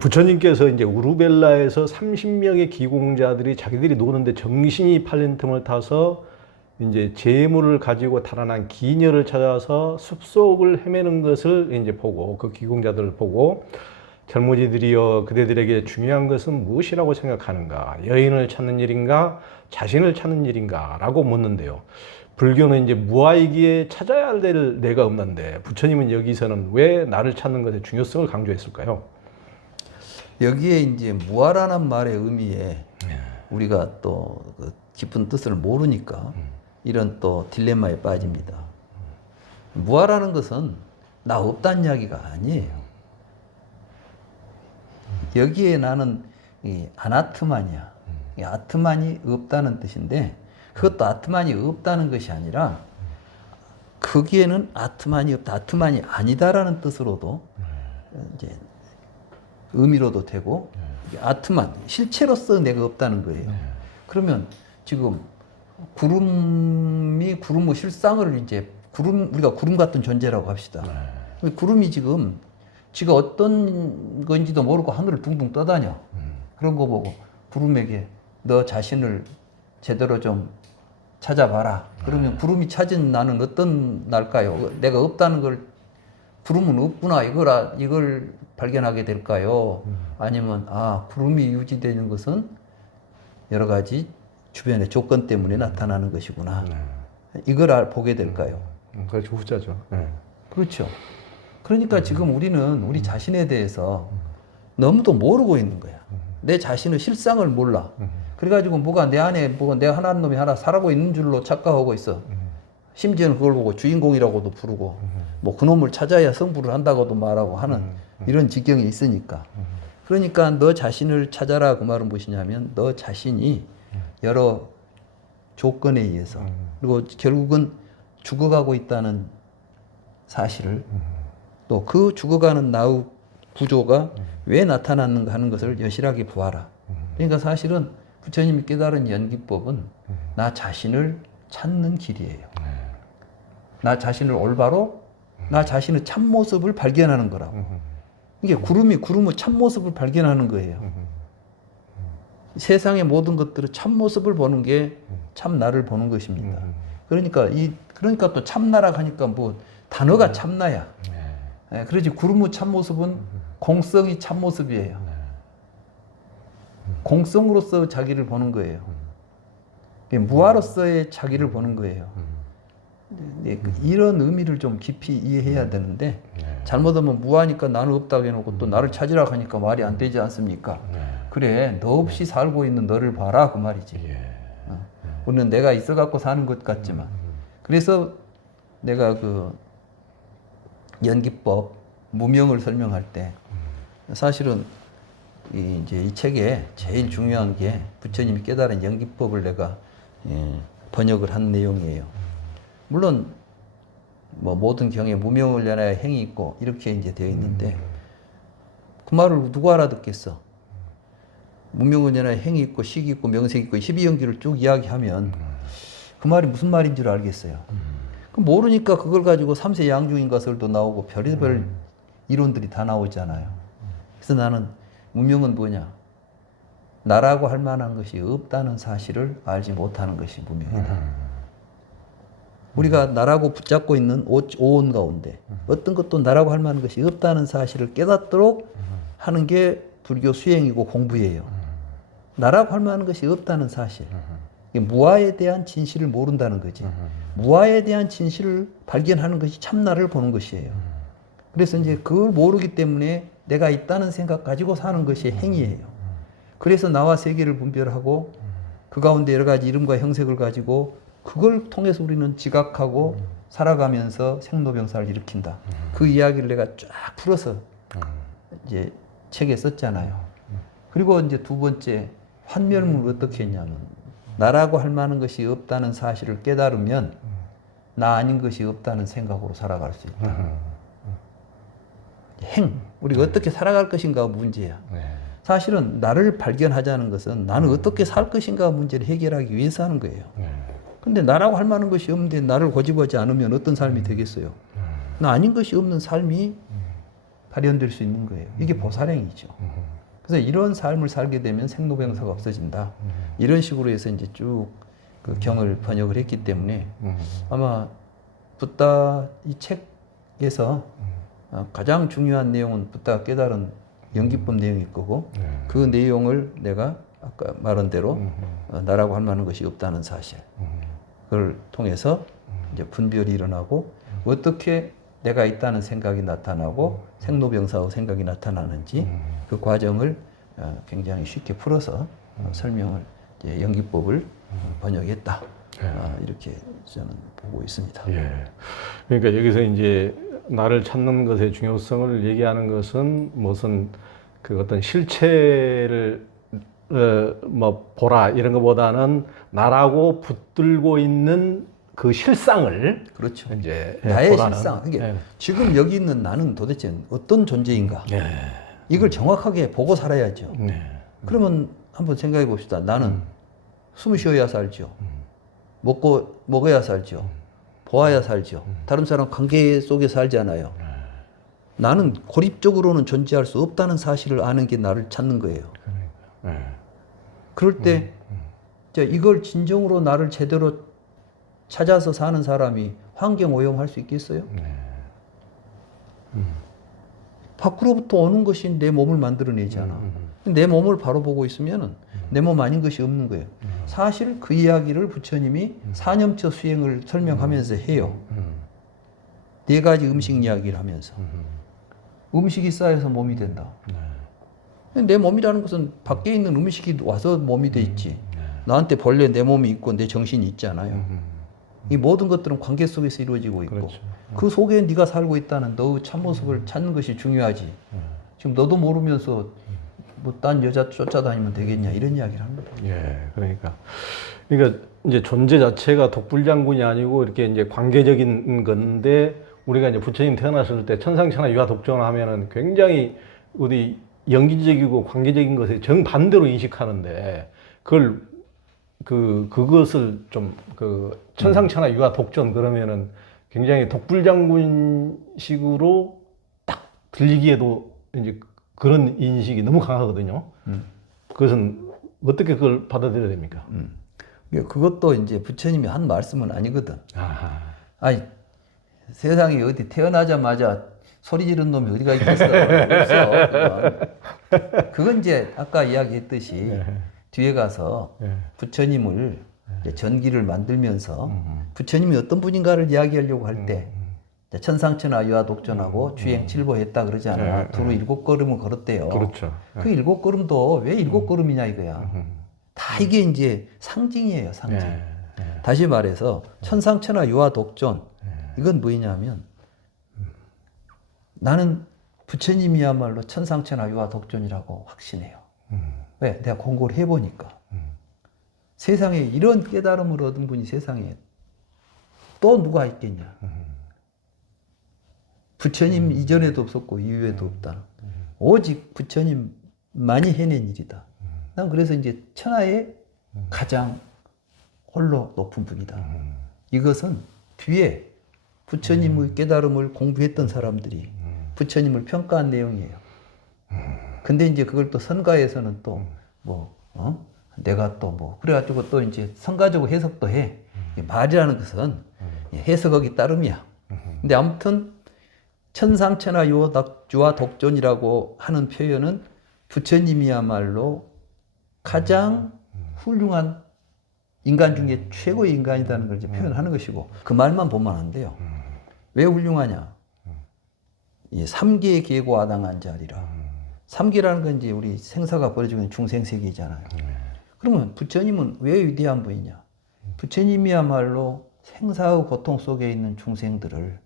부처님께서 이제 우르벨라에서 30명의 기공자들이 자기들이 노는데 정신이 팔린 틈을 타서 이제 재물을 가지고 달아난 기녀를 찾아서 숲속을 헤매는 것을 이제 보고, 그 기공자들을 보고, 젊은이들이여 그대들에게 중요한 것은 무엇이라고 생각하는가? 여인을 찾는 일인가? 자신을 찾는 일인가? 라고 묻는데요. 불교는 이제 무아이기에 찾아야 될 내가 없는데 부처님은 여기서는 왜 나를 찾는 것의 중요성을 강조했을까요? 여기에 이제 무아라는 말의 의미에 우리가 또 그 깊은 뜻을 모르니까 이런 또 딜레마에 빠집니다. 무아라는 것은 나 없다는 이야기가 아니에요. 여기에 나는 이 아나트만이야. 이 아트만이 없다는 뜻인데, 그것도 아트만이 없다는 것이 아니라 거기에는 아트만이 없다, 아트만이 아니다라는 뜻으로도 이제 의미로도 되고, 아트만 실체로서 내가 없다는 거예요. 그러면 지금 구름이 구름의 실상을 이제 우리가 구름 같은 존재라고 합시다. 구름이 지금 지가 어떤 건지도 모르고 하늘을 둥둥 떠다녀. 그런 거 보고 구름에게 너 자신을 제대로 좀 찾아봐라. 그러면 구름이 찾은 나는 어떤 날까요? 내가 없다는 걸, 구름은 없구나, 이걸 발견하게 될까요? 아니면 구름이 유지되는 것은 여러 가지 주변의 조건 때문에 나타나는 것이구나, 이걸 보게 될까요? 그렇죠, 후자죠. 네. 그렇죠. 그러니까 지금 우리는 우리 자신에 대해서 너무도 모르고 있는 거야. 내 자신의 실상을 몰라. 그래가지고 내 안에 내가 하나는 놈이 하나 살아고 있는 줄로 착각하고 있어. 심지어는 그걸 보고 주인공이라고도 부르고, 뭐 그놈을 찾아야 성불을 한다고도 말하고 하는 이런 지경이 있으니까. 그러니까 너 자신을 찾아라, 그 말은 무엇이냐면 너 자신이 여러 조건에 의해서, 그리고 결국은 죽어가고 있다는 사실을, 또 그 죽어가는 나의 구조가 왜 나타났는가 하는 것을 여실하게 보아라. 그러니까 사실은 부처님이 깨달은 연기법은 나 자신을 찾는 길이에요. 나 자신을 올바로, 나 자신의 참모습을 발견하는 거라고. 이게 구름의 참모습을 발견하는 거예요. 세상의 모든 것들은 참모습을 보는 게 참 나를 보는 것입니다. 그러니까 또 참나라 하니까 뭐 단어가 참나야. 그러지 구름의 참모습은 공성이 참모습이에요. 공성으로서 자기를 보는 거예요. 무아로서의 자기를 보는 거예요. 이런 의미를 좀 깊이 이해해야 되는데, 잘못하면 무아니까 나는 없다고 해놓고 또 나를 찾으라고 하니까 말이 안 되지 않습니까? 그래, 너 없이 살고 있는 너를 봐라, 그 말이지. 우리는 내가 있어갖고 사는 것 같지만. 그래서 내가 그 연기법, 무명을 설명할 때 사실은 이 책에 제일 중요한 게 부처님이 깨달은 연기법을 내가 번역을 한 내용이에요. 물론 뭐 모든 경에 무명을 연하여 행이 있고 이렇게 이제 되어 있는데, 그 말을 누가 알아듣겠어? 무명을 연하여 행이 있고 식이 있고 명색이 있고 12연기를 쭉 이야기하면 그 말이 무슨 말인 줄 알겠어요. 그 모르니까 그걸 가지고 삼세 양중인가설도 나오고 별의별 이론들이 다 나오잖아요. 그래서 나는 무명은 뭐냐? 나라고 할 만한 것이 없다는 사실을 알지 못하는 것이 무명이다. 우리가 나라고 붙잡고 있는 오온 가운데 어떤 것도 나라고 할 만한 것이 없다는 사실을 깨닫도록 하는 게 불교 수행이고 공부예요. 나라고 할 만한 것이 없다는 사실. 무아에 대한 진실을 모른다는 거지. 무아에 대한 진실을 발견하는 것이 참나를 보는 것이에요. 그래서 이제 그걸 모르기 때문에 내가 있다는 생각 가지고 사는 것이 행위예요. 그래서 나와 세계를 분별하고 그 가운데 여러 가지 이름과 형색을 가지고 그걸 통해서 우리는 지각하고 살아가면서 생로병사를 일으킨다. 그 이야기를 내가 쫙 풀어서 이제 책에 썼잖아요. 그리고 이제 두 번째, 환멸문을 어떻게 했냐면, 나라고 할 만한 것이 없다는 사실을 깨달으면 나 아닌 것이 없다는 생각으로 살아갈 수 있다. 우리가 어떻게 살아갈 것인가가 문제야. 사실은 나를 발견하자는 것은 나는 어떻게 살 것인가 문제를 해결하기 위해서 하는 거예요. 근데 나라고 할 만한 것이 없는데 나를 고집하지 않으면 어떤 삶이 되겠어요? 나 아닌 것이 없는 삶이 발현될 수 있는 거예요. 이게 보살행이죠. 그래서 이런 삶을 살게 되면 생로병사가 없어진다. 이런 식으로 해서 이제 쭉 그 경을 번역을 했기 때문에 아마 붓다 이 책에서 가장 중요한 내용은 붓다가 깨달은 연기법 내용일 거고 그 내용을 내가 아까 말한 대로 나라고 할 만한 것이 없다는 사실 그걸 통해서 이제 분별이 일어나고 어떻게 내가 있다는 생각이 나타나고 생로병사의 생각이 나타나는지 그 과정을 굉장히 쉽게 풀어서 설명을 이제 연기법을 번역했다. 이렇게 저는 보고 있습니다. 예. 그러니까 여기서 이제 나를 찾는 것의 중요성을 얘기하는 것은 무슨 그 어떤 실체를 뭐 보라 이런 것보다는 나라고 붙들고 있는 그 실상을 그렇죠. 이제 나의 보라는. 실상. 이게 예. 지금 여기 있는 나는 도대체 어떤 존재인가? 예. 이걸 정확하게 보고 살아야죠. 네. 그러면 한번 생각해 봅시다. 나는 숨 쉬어야 살죠. 먹어야 살죠. 보아야 살죠. 다른 사람 관계 속에 살잖아요. 나는 고립적으로는 존재할 수 없다는 사실을 아는 게 나를 찾는 거예요. 예. 그럴 때 이걸 진정으로 나를 제대로 찾아서 사는 사람이 환경 오용할 수 있겠어요? 밖으로부터 오는 것이 내 몸을 만들어내잖아. 내 몸을 바로 보고 있으면은 내 몸 아닌 것이 없는 거예요. 사실 그 이야기를 부처님이 사념처 수행을 설명하면서 해요. 네 가지 음식 이야기를 하면서. 음식이 쌓여서 몸이 된다. 내 몸이라는 것은 밖에 있는 음식이 와서 몸이 돼 있지. 나한테 본래 내 몸이 있고 내 정신이 있잖아요. 이 모든 것들은 관계 속에서 이루어지고 있고 그렇죠. 그 속에 네가 살고 있다는 너의 참모습을 찾는 것이 중요하지. 지금 너도 모르면서 뭐 딴 여자 쫓아다니면 되겠냐 이런 이야기를 합니다. 예, 그러니까 이제 존재 자체가 독불장군이 아니고 이렇게 이제 관계적인 건데 우리가 이제 부처님 태어났을 때 천상천하 유아 독존을 하면은 굉장히 어디 연기적이고 관계적인 것에 정반대로 인식하는데 그것을 좀 천상천하 유아 독존 그러면은 굉장히 독불장군식으로 딱 들리기에도 이제 그런 인식이 너무 강하거든요. 그것은 어떻게 그걸 받아들여야 됩니까? 그것도 이제 부처님이 한 말씀은 아니거든. 아하. 아니 세상에 어디 태어나자마자 소리 지른 놈이 어디가 있겠어? 없어. 그건 이제 아까 이야기했듯이 뒤에 가서 부처님을 이제 전기를 만들면서 부처님이 어떤 분인가를 이야기하려고 할 때 천상천하 유아 독존하고 주행 칠보했다 그러잖아. 두루 7걸음을 걸었대요. 그렇죠. 그 7걸음도 왜 7걸음이냐 이거야. 다 이게 이제 상징이에요, 상징. 다시 말해서 천상천하 유아 독존 이건 뭐냐면 나는 부처님이야말로 천상천하 유아 독존이라고 확신해요. 왜? 내가 공부를 해보니까 세상에 이런 깨달음을 얻은 분이 세상에 또 누가 있겠냐. 부처님 이전에도 없었고 이후에도 없다. 오직 부처님만이 해낸 일이다. 난 그래서 이제 천하의 가장 홀로 높은 분이다. 이것은 뒤에 부처님의 깨달음을 공부했던 사람들이 부처님을 평가한 내용이에요. 근데 이제 그걸 또 선가에서는 또 내가 또 뭐 그래가지고 또 이제 선가적으로 해석도 해. 말이라는 것은 해석하기 따름이야. 근데 아무튼 천상천하 유아 독존이라고 하는 표현은 부처님이야말로 가장 훌륭한 인간 중에 최고의 인간이라는 걸 이제 표현하는 것이고 그 말만 보면 안 돼요. 왜 훌륭하냐? 이 삼계의 계고 아당한 자리라. 삼계라는 건 이제 우리 생사가 벌어지고 있는 중생세계잖아요. 그러면 부처님은 왜 위대한 분이냐? 부처님이야말로 생사의 고통 속에 있는 중생들을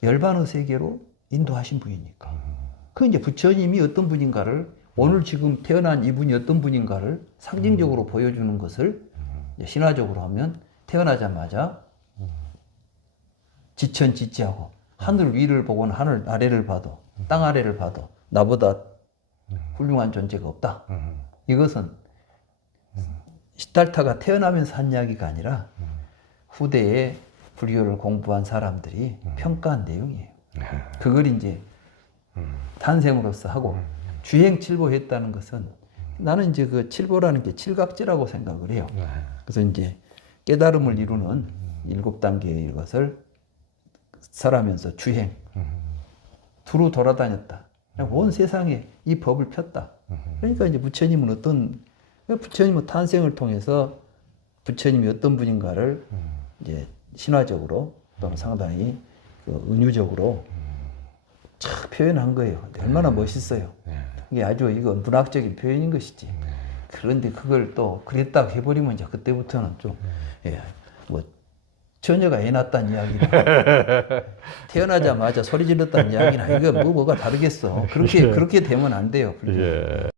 열반의 세계로 인도하신 분이니까. 그 이제 부처님이 어떤 분인가를 오늘 지금 태어난 이분이 어떤 분인가를 상징적으로 보여주는 것을 신화적으로 하면 태어나자마자 지천지지하고 하늘 위를 보고는 하늘 아래를 봐도 땅 아래를 봐도 나보다 훌륭한 존재가 없다. 이것은 시달타가 태어나면서 한 이야기가 아니라 후대에 불교를 공부한 사람들이 평가한 내용이에요. 그걸 이제 탄생으로서 하고 주행 칠보했다는 것은 나는 이제 그 칠보라는 게 칠각지라고 생각을 해요. 그래서 이제 깨달음을 이루는 7단계의 것을 설하면서 주행, 두루 돌아다녔다. 온 세상에 이 법을 폈다. 그러니까 이제 부처님은 부처님은 탄생을 통해서 부처님이 어떤 분인가를 이제 신화적으로 또는 상당히 그 은유적으로 참 표현한 거예요. 얼마나 멋있어요. 이게 아주 이거 문학적인 표현인 것이지. 그런데 그걸 또 그랬다 해버리면 이제 그때부터는 좀, 예, 뭐, 처녀가 애 낳았다는 이야기나, 태어나자마자 소리 질렀다는 이야기나, 이거 뭐가 다르겠어. 그렇게 되면 안 돼요. 예.